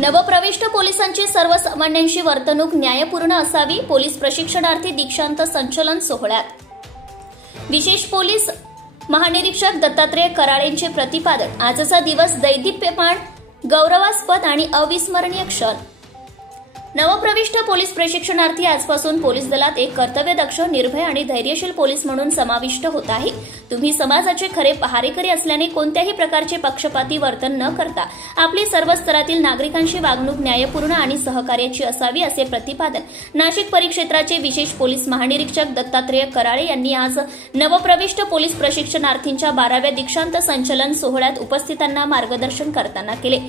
नवप्रविष्ट पोलिसांची सर्वसामान्यांशी वर्तणूक न्यायपूर्ण असावी. पोलीस प्रशिक्षणार्थी दीक्षांत संचलन सोहळ्यात विशेष पोलीस महानिरीक्षक दत्तात्रय कराळेंचे प्रतिपादन. आजचा दिवस दैदिप्यमान, गौरवास्पद आणि अविस्मरणीय क्षण. नवप्रविष्ट पोलीस प्रशिक्षणार्थी आजपासून पोलीस दलात एक कर्तव्यदक्ष, निर्भय आणि धैर्यशील पोलीस म्हणून समाविष्ट होत आहे. तुम्ही समाजाचे खरे पहारेकरी असल्याने कोणत्याही प्रकारचे पक्षपाती वर्तन न करता आपली सर्व स्तरातील नागरिकांची वागणूक न्यायपूर्ण आणि सहकार्याची असावी, असे प्रतिपादन नाशिक परिक्षेत्राचे विशेष पोलीस महानिरीक्षक दत्तात्रय कराळे यांनी आज नवप्रविष्ट पोलीस प्रशिक्षणार्थींच्या 12व्या दीक्षांत संचलन सोहळ्यात उपस्थितांना मार्गदर्शन करताना केले.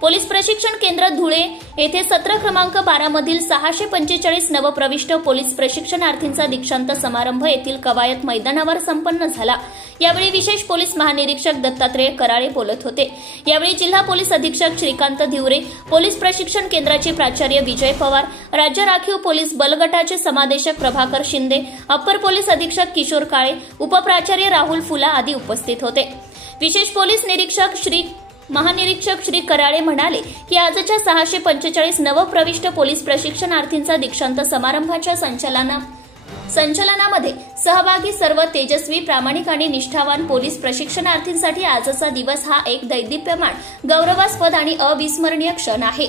पोलीस प्रशिक्षण केंद्र धुळे येथे सत्र क्रमांक 12 मधील 645 नवप्रविष्ट पोलीस प्रशिक्षणार्थींचा दीक्षांत समारंभ येथील कवायत मैदानावर संपन्न झाला. यावेळी विशेष पोलीस महानिरीक्षक दत्तात्रय कराळे बोलत होते. यावेळी जिल्हा पोलीस अधीक्षक श्रीकांत धिवरे, पोलीस प्रशिक्षण केंद्राचे प्राचार्य विजय पवार, राज्य राखीव पोलीस बल गटाचे समादेशक प्रभाकर शिंदे, अप्पर पोलीस अधीक्षक किशोर काळे, उपप्राचार्य राहुल फुला आदी उपस्थित होते. विशेष पोलीस निरीक्षक महानिरीक्षक श्री कराळे म्हणाले की आजच्या 645 नवप्रविष्ट पोलीस प्रशिक्षणार्थींचा दीक्षांत समारंभाच्या संचलनामध्ये सहभागी सर्व तेजस्वी, प्रामाणिक आणि निष्ठावान पोलीस प्रशिक्षणार्थींसाठी आजचा दिवस हा एक दैदिप्यमान, गौरवास्पद आणि अविस्मरणीय क्षण आहे.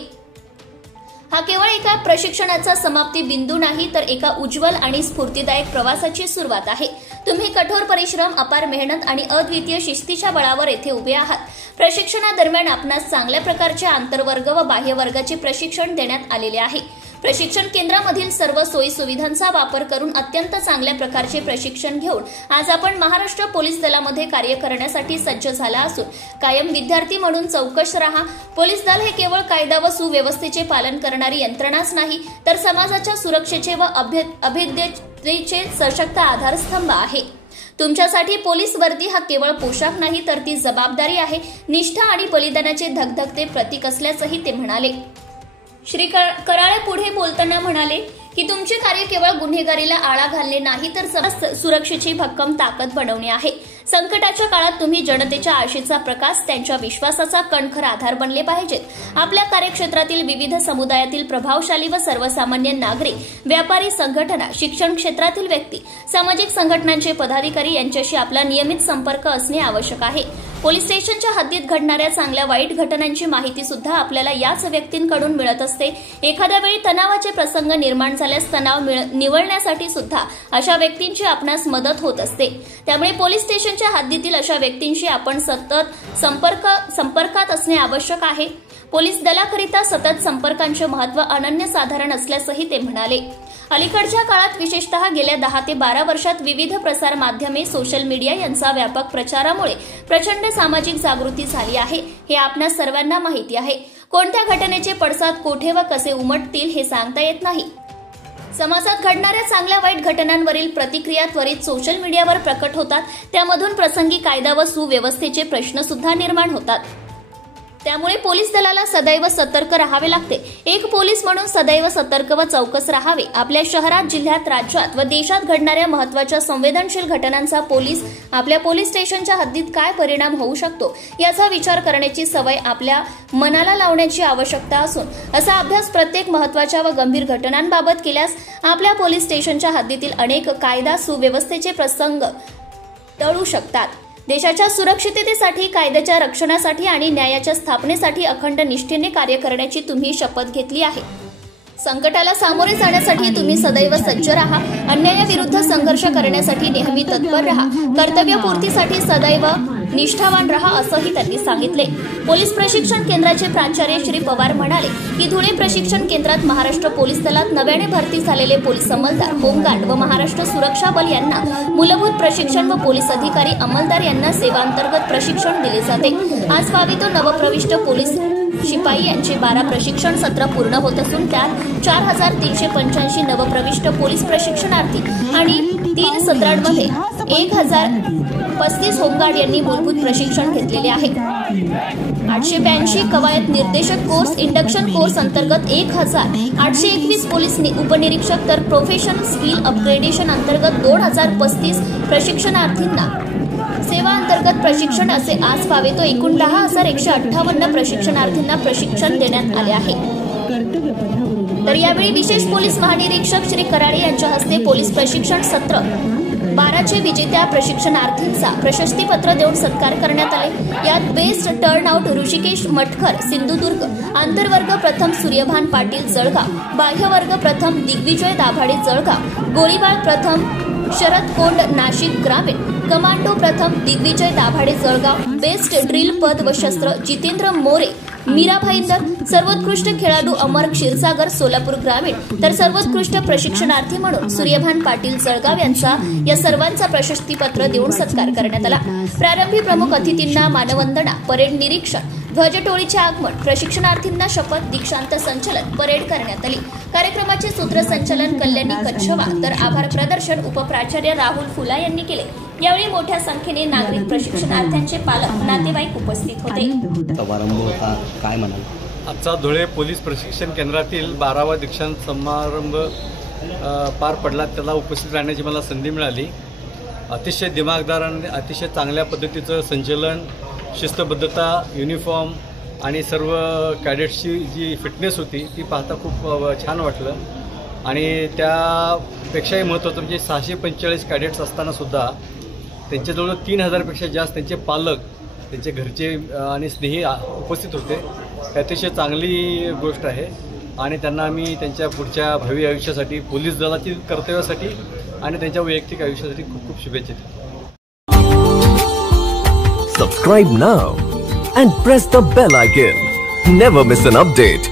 हा केवळ एका प्रशिक्षणाचा समाप्ती बिंदू नाही, तर एका उज्ज्वल आणि स्फूर्तिदायक प्रवासाची सुरुवात आहे. तुम्ही कठोर परिश्रम, अपार मेहनत आणि अद्वितीय शिस्तीच्या बळावर येथे उभे आहात. प्रशिक्षणादरम्यान आपणास चांगल्या प्रकारचे आंतरवर्ग व बाह्यवर्गाचे प्रशिक्षण देण्यात आलेले आहे. प्रशिक्षण केंद्रामधील सर्व सोयी सुविधांचा वापर करून अत्यंत चांगल्या प्रकारचे प्रशिक्षण घेऊन आज आपण महाराष्ट्र पोलीस दलामध्ये कार्य करण्यासाठी सज्ज झाला असून कायम विद्यार्थी म्हणून चौकस रहा. पोलीस दल हे केवळ कायदा व सुव्यवस्थेचे पालन करणारी यंत्रणाच नाही, तर समाजाच्या सुरक्षेचे व अभेद्यतेचे सशक्त आधारस्तंभ आहे. तुमच्यासाठी पोलीस वर्दी हा केवळ पोशाख नाही, तर ती जबाबदारी आहे, निष्ठा आणि बलिदानाचे धगधगते प्रतीक असल्याचंही ते म्हणाले. श्री कराळे पुढे बोलताना म्हणाले की तुमचे कार्य केवळ गुन्हेगारीला आळा घालणे नाही, तर सुरक्षेची भक्कम ताकद बनवणे आहे. संकटाच्या काळात तुम्ही जनतेच्या आशेचा प्रकाश, त्यांच्या विश्वासाचा कणखर आधार बनले पाहिजेत. आपल्या कार्यक्षेत्रातील विविध समुदायातील प्रभावशाली व सर्वसामान्य नागरिक, व्यापारी संघटना, शिक्षण क्षेत्रातील व्यक्ती, सामाजिक संघटनांचे पदाधिकारी यांच्याशी आपला नियमित संपर्क असणे आवश्यक आहे. पोलीस स्टेशनच्या हद्दीत घडणाऱ्या चांगल्या वाईट घटनांची माहिती सुद्धा आपल्याला याच व्यक्तींकडून मिळत असते. एखाद्या वेळी तणावाचे प्रसंग निर्माण झाल्यास तणाव निवळण्यासाठी सुद्धा अशा व्यक्तींची आपणास मदत होत असते. त्यामुळे पोलीस स्टेशनच्या हद्दीतील अशा व्यक्तींशी आपण सतत संपर्कात असणे आवश्यक आहे. पोलीस दलाकरिता सतत संपर्कांचे महत्त्व अनन्यसाधारण असल्याचंही ते म्हणाले. अलीकडच्या काळात विशेषतः गेल्या 10 ते 12 वर्षात विविध प्रसार माध्यमे, सोशल मीडिया यांचा व्यापक प्रचारामुळे प्रचंड सामाजिक जागृती झाली आहे. हे आपणा सर्वांना माहिती आहे. कोणत्या घटनेचे पडसाद कोठे व कसे उमटतील हे सांगता येत नाही. समाजात घडणाऱ्या चांगल्या वाईट घटनांवरील प्रतिक्रिया त्वरित सोशल मीडियावर प्रकट होतात. त्यामधून प्रसंगी कायदा व सुव्यवस्थेचे प्रश्न सुद्धा निर्माण होतात. त्यामुळे पोलीस दलाला सदैव सतर्क राहावे लागते. एक पोलीस म्हणून सदैव सतर्क व चौकस राहावे. आपल्या शहरात, जिल्ह्यात, राज्यात व देशात घडणाऱ्या महत्त्वाच्या संवेदनशील घटनांचा आपल्या पोलीस स्टेशनच्या हद्दीत काय परिणाम होऊ शकतो याचा विचार करण्याची सवय आपल्या मनाला लावण्याची आवश्यकता असून असा अभ्यास प्रत्येक महत्त्वाच्या व गंभीर घटनांबाबत केल्यास आपल्या पोलीस स्टेशनच्या हद्दीतील अनेक कायदा सुव्यवस्थेचे प्रसंग टळू शकतात. देशाच्या सुरक्षिततेसाठी, कायद्याच्या रक्षणासाठी आणि न्यायाच्या स्थापनेसाठी अखंड निष्ठेने कार्य करण्याची तुम्ही शपथ घेतली आहे. संकटाला सामोरे जाण्यासाठी तुम्ही सदैव सज्ज राहा. अन्यायाविरुद्ध संघर्ष करण्यासाठी नेहमी तत्पर राहा. कर्तव्यपूर्तीसाठी सदैव निष्ठावान रहा, असंही त्यांनी सांगितले. पोलीस प्रशिक्षण केंद्राचे प्राचार्य श्री पवार म्हणाले की धुळे प्रशिक्षण केंद्रात महाराष्ट्र पोलीस दलात नव्याने भरती झालेले पोलीस अंमलदार, होमगार्ड व महाराष्ट्र सुरक्षा बल यांना मूलभूत प्रशिक्षण व पोलीस अधिकारी, अंमलदार यांना सेवांतर्गत प्रशिक्षण दिले जाते. आज पावितो नवप्रविष्ट पोलीस शिपाई यांचे 12 प्रशिक्षण सत्र पूर्ण होत असून त्यात 4385 नवप्रविष्ट पोलीस प्रशिक्षणार्थी आणि 3 सत्रांमध्ये 1035 होमगार्ड यांनी मूलभूत प्रशिक्षण घेतलेले आहे. 882 कवायत निर्देशक कोर्स, इंडक्शन कोर्स अंतर्गत 1821 पोलीस उपनिरीक्षक, तर प्रोफेशनल स्किल अपग्रेडेशन अंतर्गत 2035 प्रशिक्षणार्थींना सेवा अंतर्गत प्रशिक्षण असे आज व्हावे तो एकूण 10,158 प्रशिक्षणार्थींना प्रशिक्षण देण्यात आले आहे। तर यावेळी विशेष पोलीस महानिरीक्षक श्री कराडे यांच्या हस्ते पोलीस प्रशिक्षण सत्र 12चे विजेत्या प्रशिक्षणार्थींचा प्रशस्तीपत्र देऊन सत्कार करण्यात आले। यात बेस्ट टर्नआउट ऋषिकेश मटकर सिंधुदुर्ग, आंतरवर्ग प्रथम सूर्यभान पाटील जळगाव, बाह्यवर्ग प्रथम दिग्विजय दाभाडे जळगाव, गोळीबार प्रथम शरद कोंड नाशिक ग्रामीण, कमांडो प्रथम दिग्विजय दाभाडे जळगाव, बेस्ट ड्रिल पद व शस्त्र जितेंद्र मोरे मीरा भाईंदर, सर्वोत्कृष्ट खेळाडू अमर क्षीरसागर सोलापूर ग्रामीण, तर सर्वोत्कृष्ट प्रशिक्षणार्थी म्हणून सूर्यभान पाटील जळगाव यांचा या सर्वांचा प्रशस्तीपत्र देऊन सत्कार करण्यात आला। प्रारंभी प्रमुख अतिथींना मानवंदना, परेड निरीक्षण, ध्वजटोळीचे आगमन, प्रशिक्षणार्थींना शपथ, दीक्षांत संचलन, परेड करण्यात आली। कार्यक्रमाचे सूत्रसंचालन कल्याणी कच्छवा तर आभार प्रदर्शन उपप्राचार्य राहुल फुला यांनी केले। यावेळी मोठ्या संख्येने नागरिक, प्रशिक्षणार्थ्यांचे पालक, नातेवाईक उपस्थित होते। समारंभ होता, काय म्हणाल? आजचा धुळे पोलीस प्रशिक्षण केंद्रातील 12वा दीक्षांत समारंभ पार पडला। त्याला उपस्थित राहण्याची मला संधी मिळाली। अतिशय दिमागदार आणि अतिशय चांगल्या पद्धतीचं संचलन, शिस्तबद्धता, युनिफॉर्म आणि सर्व कॅडेट्सची जी फिटनेस होती ती पाहता खूप छान वाटलं। आणि त्यापेक्षाही महत्त्वाचं म्हणजे 645 कॅडेट्स असताना सुद्धा त्यांच्याजवळ 3000पेक्षा जास्त त्यांचे पालक, त्यांचे घरचे आणि स्नेही उपस्थित होते। अतिशय चांगली गोष्ट आहे आणि त्यांना आम्ही त्यांच्या पुढच्या भावी आयुष्यासाठी, पोलीस दलातील कर्तव्यासाठी आणि त्यांच्या वैयक्तिक आयुष्यासाठी खूप खूप शुभेच्छा देतो। Subscribe now and press the bell icon. Never miss an update.